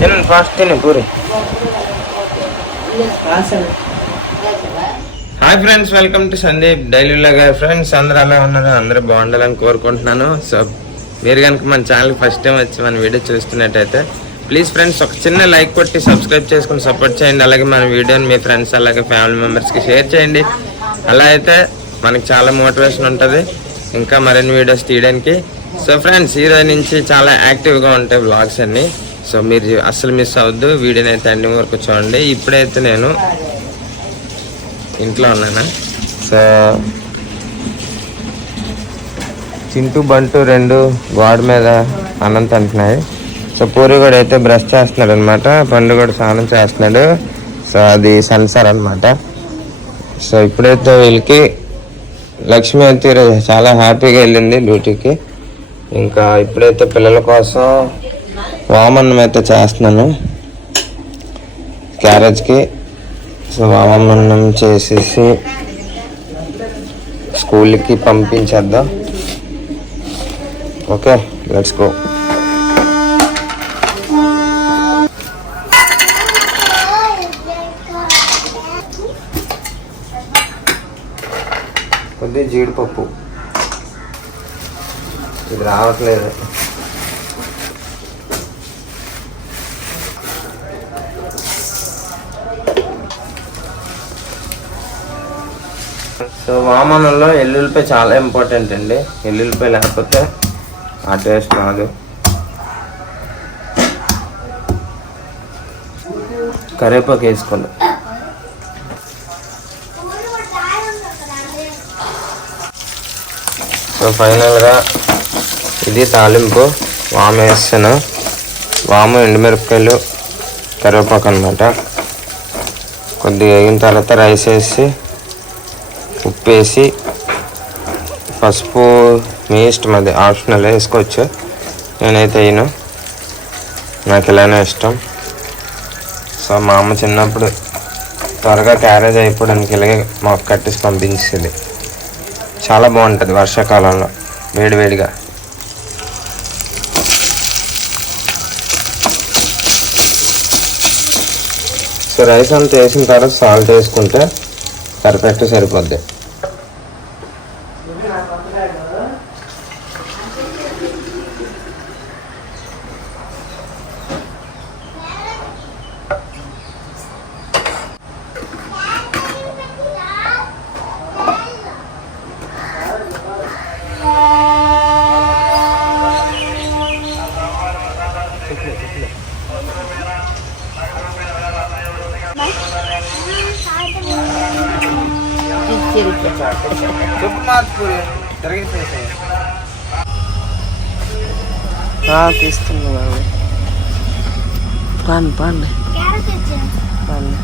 తినండి ఫాస్ట్ తిని puri. Hi friends, welcome to Sandeep daily vlog. Friends అందరూ ఎలా ఉన్నారు? అందరూ బాగుండాలని కోరుకుంటున్నాను. సో మీరు కనుక మన ఛానల్ ఫస్ట్ టైం వచ్చి మన వీడియో చూస్తున్నట్టయితే ప్లీజ్ ఫ్రెండ్స్ ఒక చిన్న లైక్ కొట్టి సబ్స్క్రైబ్ చేసుకుని సపోర్ట్ చేయండి. అలాగే మన వీడియోని మీ ఫ్రెండ్స్ అలాగే ఫ్యామిలీ మెంబర్స్కి షేర్ చేయండి. అలా అయితే మనకి చాలా మోటివేషన్ ఉంటుంది ఇంకా మరిన్ని వీడియోస్ తీయడానికి. సో ఫ్రెండ్స్ ఈరోజు నుంచి చాలా యాక్టివ్గా ఉంటాయి వ్లాగ్స్ అన్నీ. సో మీరు అస్సలు మిస్ అవ్వద్దు, వీడియోని అయితే ఎండింగ్ వరకు చూడండి. ఇప్పుడైతే నేను ఇంట్లో ఉన్నాను. సో చింటూ బంటు రెండు గోడ మీద అన్నం తింటున్నాయి. సో పూరి కూడా అయితే బ్రష్ చేస్తున్నాడు అనమాట, పండు కూడా స్నానం చేస్తున్నాడు. సో అది సెన్సార్ అనమాట. సో ఇప్పుడైతే వీళ్ళకి లక్ష్మి అయితే చాలా హ్యాపీగా వెళ్ళింది డ్యూటీకి. ఇంకా ఇప్పుడైతే పిల్లల కోసం వామన్నం అయితే చేస్తున్నాను క్యారేజ్కి. సో వామన్నం చేసేసి స్కూల్కి పంపించేద్దాం. Okay, let's go. కొద్దిగా జీడిపప్పు, ఇది రావట్లేదు. సో వామనంలో ఎల్లుల్లిపాయ చాలా ఇంపార్టెంట్ అండి. ఎల్లుల్లిపాయ లేకపోతే ఆ టేస్ట్ రాదు. కరివేపాకు వేసుకోండి. సో ఫైనల్గా ఇది తాలింపు. వాము వేస్తాను, వాము ఎండుమిరపకాయలు కరివేపాకు అనమాట. కొద్దిగా వేగిన తర్వాత రైస్ వేసి ఉప్పు వేసి పసుపు మీ ఇష్టం, అది ఆప్షనల్, వేసుకోవచ్చు. నేనైతే వేయను, నాకు ఇలానే ఇష్టం. సో మా అమ్మ చిన్నప్పుడు త్వరగా క్యారేజ్ అయిపోవడానికి ఇలాగే మాకు కట్టేసి పంపించేది. చాలా బాగుంటుంది వర్షాకాలంలో వేడివేడిగా. సో రైస్ అంతా వేసిన తర్వాత సాల్ట్ వేసుకుంటే పర్ఫెక్ట్ సరిపోద్ది. తీస్తున్నా పండి పండి పండి.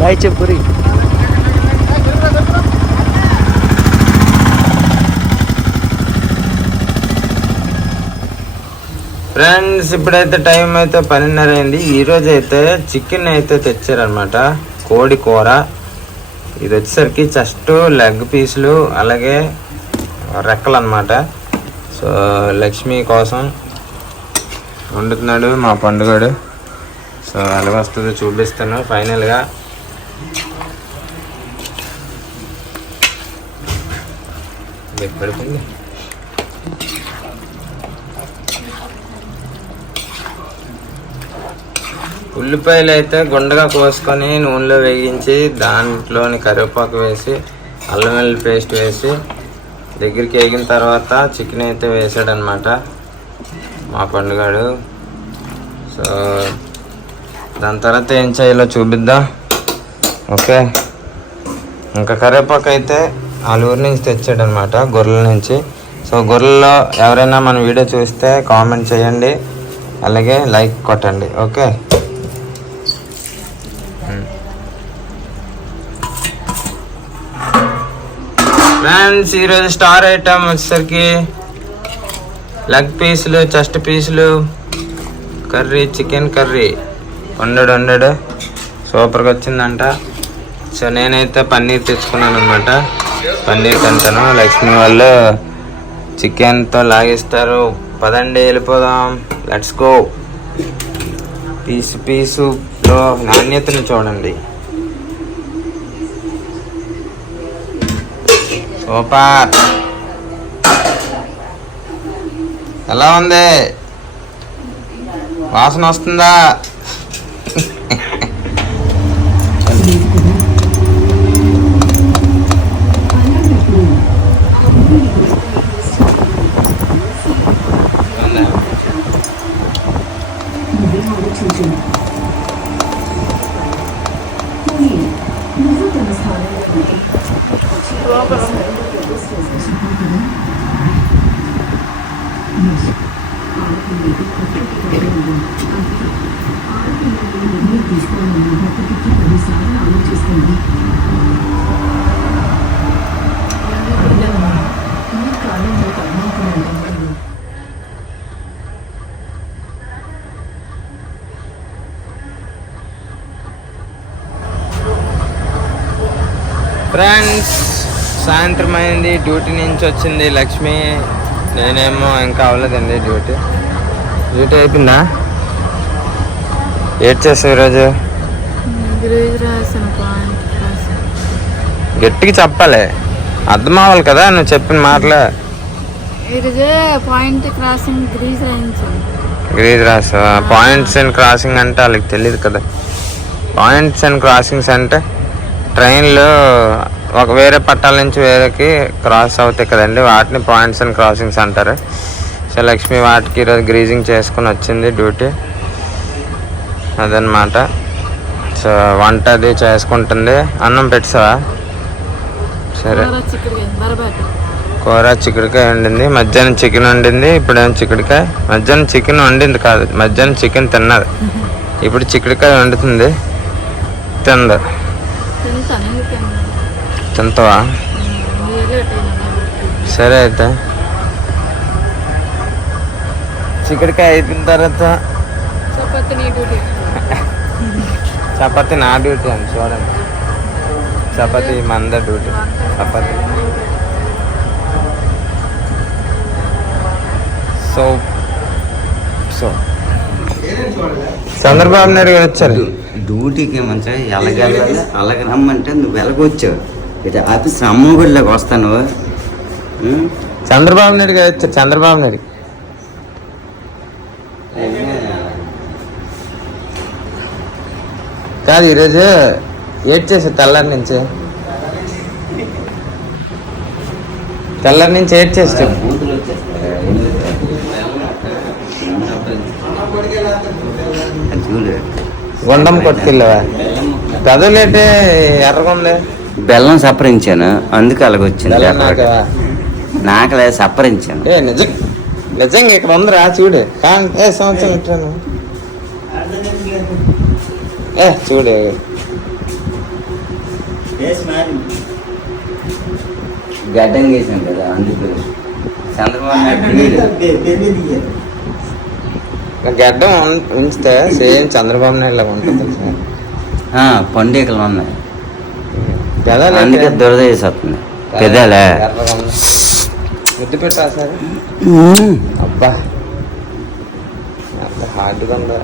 బాయ్ చెప్పురి. ఫ్రెండ్స్ ఇప్పుడైతే టైం అయితే 12:30 అయింది. ఈరోజు అయితే చికెన్ అయితే తెచ్చారనమాట, కోడి కూర. ఇది వచ్చేసరికి చెస్ట్, లెగ్ పీసులు, అలాగే రెక్కలు అనమాట. సో లక్ష్మి కోసం వండుతున్నాడు మా పండుగడు. సో ఎలా వస్తుందో చూపిస్తాను ఫైనల్గా. పడుతుంది. ఉల్లిపాయలు అయితే గుండగా కోసుకొని నూనెలో వేగించి దాంట్లోని కరివేపాకు వేసి అల్లం వెల్లుల్లి పేస్ట్ వేసి దగ్గరికి వేగిన తర్వాత చికెన్ అయితే వేసాడనమాట మా పండుగాడు. సో దాని తర్వాత ఏం చేయాలో చూపిద్దాం. ఓకే. ఇంకా కరివేపాకు అయితే వాళ్ళ ఊరి నుంచి తెచ్చాడు అనమాట, గొర్రెల నుంచి. సో గొర్రెల్లో ఎవరైనా మన వీడియో చూస్తే కామెంట్ చేయండి, అలాగే లైక్ కొట్టండి. ఓకే. ఫ్రెండ్స్ ఈరోజు స్టార్ ఐటమ్ వచ్చేసరికి లెగ్ పీసులు, చెస్ట్ పీసులు కర్రీ, చికెన్ కర్రీ వండడు సూపర్గా వచ్చిందంట. సో నేనైతే పన్నీర్ తెచ్చుకున్నాను అనమాట, పన్నీర్ తింటాను. లక్ష్మి వాళ్ళు చికెన్తో లాగిస్తారు. పదండి వెళ్ళిపోదాం, లెట్స్ గో. పీసులో నాణ్యతను చూడండి. సూపర్. ఎలా ఉంది, వాసన వస్తుందా? ఫ్రెండ్స్ సాయంత్రం అయింది, డ్యూటీ నుంచి వచ్చింది లక్ష్మి. నేనేమో ఇంకా అవ్వలేదండి డ్యూటీ అయిపోయిందా? ఏడ్ చేస్తావు ఈరోజు? గట్టిగా చెప్పాలి, అర్థం అవ్వాలి కదా నువ్వు చెప్పిన మాటలు. గ్రీజ్ రాసా? పాయింట్స్ అండ్ క్రాసింగ్ అంటే వాళ్ళకి తెలియదు కదా. పాయింట్స్ అండ్ క్రాసింగ్స్ అంటే ట్రైన్లో ఒక వేరే పట్టాల నుంచి వేరేకి క్రాస్ అవుతాయి కదండి, వాటిని పాయింట్స్ అండ్ క్రాసింగ్స్ అంటారు. సో లక్ష్మి వాటికి ఈరోజు గ్రీజింగ్ చేసుకుని వచ్చింది డ్యూటీ, అదనమాట. సో వంట అది చేసుకుంటుంది. అన్నం పెట్టావా? సరే. కూర చిక్కుడుకాయ వండింది, మధ్యాహ్నం చికెన్ వండింది, ఇప్పుడేమో చిక్కుడుకాయ. మధ్యాహ్నం చికెన్ వండింది కాదు, మధ్యాహ్నం చికెన్ తిన్నది, ఇప్పుడు చిక్కుడుకాయ వండుతుంది. తిందా? తింటావా? సరే అయితే చిక్కుడుకాయ అయిపోయిన తర్వాత చపాతి నా డ్యూటీ అని చూడండి. చపాతి మంద డ్యూటీ. చపాతి సో చంద్రబాబు నాయుడు గారు వచ్చారు డ్యూటీకి మంచిగా ఎలాగెళ్ళాలి, అలాగ రమ్మంటే నువ్వు ఎలాగొచ్చావు. ఇది ఆఫీస్ అమ్మగుడిలోకి వస్తాను. చంద్రబాబు నాయుడు గారు వచ్చారు. చంద్రబాబు నాయుడు కాదు, ఈరోజు ఏడ్ చేసా తెల్లారి నుంచి ఏడ్ చేస్తా. గుండం కొట్టుకెళ్ళవా? చదువులేటే ఎర్రగా ఉంది. బెల్లం సప్పరించాను, అందుకు అలాగొచ్చింది. నాకలే సప్పరించాను. నిజంగా ఇక్కడ ఉందిరా చూడు. సంవత్సరం ఇట్టాను చూడు. గడ్డం చేసాను కదా, అందుకు చంద్రబాబు నాయుడు గడ్డం ఉంచితే సేమ్ చంద్రబాబు నాయుడు లాగా ఉంటుంది. పండుగలు ఉన్నాయి, అందుకే దురద వేసేస్తుంది. పెదాలే ముద్దు పెట్టా సార్. అబ్బా అంత హార్డ్గా ఉందా?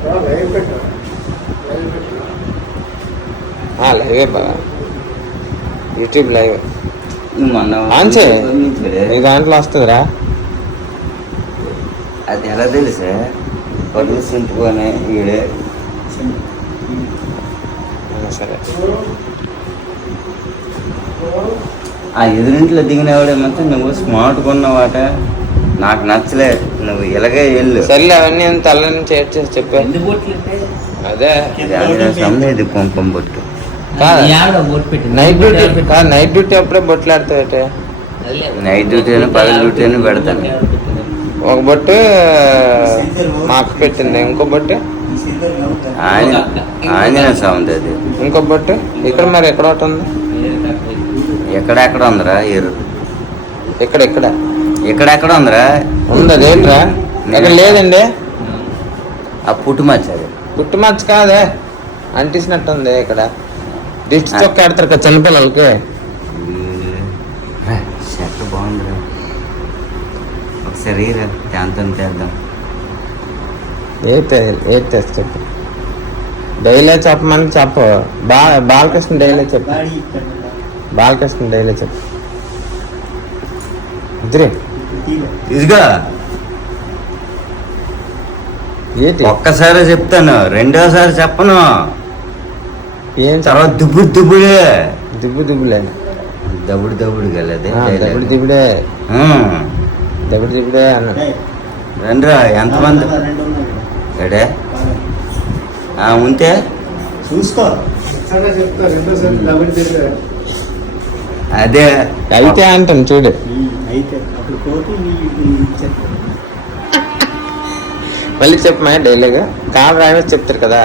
లైవే బాగా, యూట్యూబ్ లైవ్ ఆన్చే నీ దాంట్లో వస్తుందిరా. అది ఎలా తెలుసా? పళ్ళు సింపుకొని ఈడే సరే. ఆ ఎదురింట్లో దిగినవాడేమంటే నువ్వు స్మార్ట్గా ఉన్నవాట, నాకు నచ్చలే, నువ్వు ఇలాగే వెళ్ళు. సర్లే అవన్నీ తెల్ల నుంచి ఏడ్ చేసి చెప్పా. అదే ఇది కుంకుమ బొట్టు. నైట్ డ్యూటీ నైట్ డ్యూటీ అప్పుడే బొట్లు ఆడతావు. నైట్ డ్యూటీ అని పగల డ్యూటీ అని పెడతాను. ఒక బొట్టు మా అక్క పెట్టింది, ఇంకో బొట్టు ఆంజనేయ స్వామి అది. ఇంకో బొట్టు ఇక్కడ మరి ఎక్కడ ఒకటి ఉంది. ఎక్కడెక్కడ ఉందిరా ఇక్కడ ఇక్కడ ఎక్కడెక్కడ ఉందిరా ఉంది. అదేంట్రా ఇక్కడ లేదండి. ఆ పుట్టు మచ్చారు. పుట్టు మచ్చ కాదే, అంటిసినట్టు ఉంది. ఇక్కడ దిష్టి చొక్క ఆడతారు కదా చిన్నపిల్లలకి. షర్ట్ బాగుందిరా, ఒకసారి దాంతో చేద్దాం. ఏ టెస్ట్ చెప్పు. డైలీ చెప్పమని చెప్పు. బాలకృష్ణ డైలీ చెప్పు. బాలకృష్ణ డైలీ చెప్పు. ఇద్దరే ఇదిగా ఏంటి ఒక్కసారి చెప్తాను, రెండోసారి చెప్పను. ఏం తర్వాత దుబ్బుడు దుబ్బుడే. దిబ్బులే దబుడు దబుడు గలదే దబుడు దిబ్బుడే దబుడు దిబ్బుడే అన్న. రండిరా, ఎంతమంది ఎడే ఉంటే చూసుకో అదే అయితే అంటాను చూడు. అయితే అప్పుడు పోతే మళ్ళీ చెప్పమా డైలీగా. కాల్ రావేసి చెప్తారు కదా.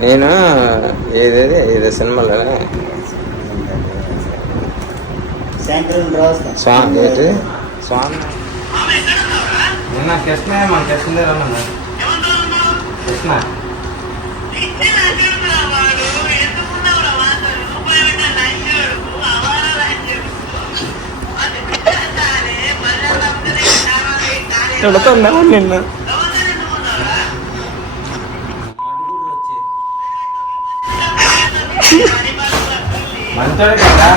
నేను ఏదో సినిమాలో స్వామి ఏంటి స్వామి కృష్ణ మన కృష్ణ కృష్ణ నిన్న మంచోడే కదా.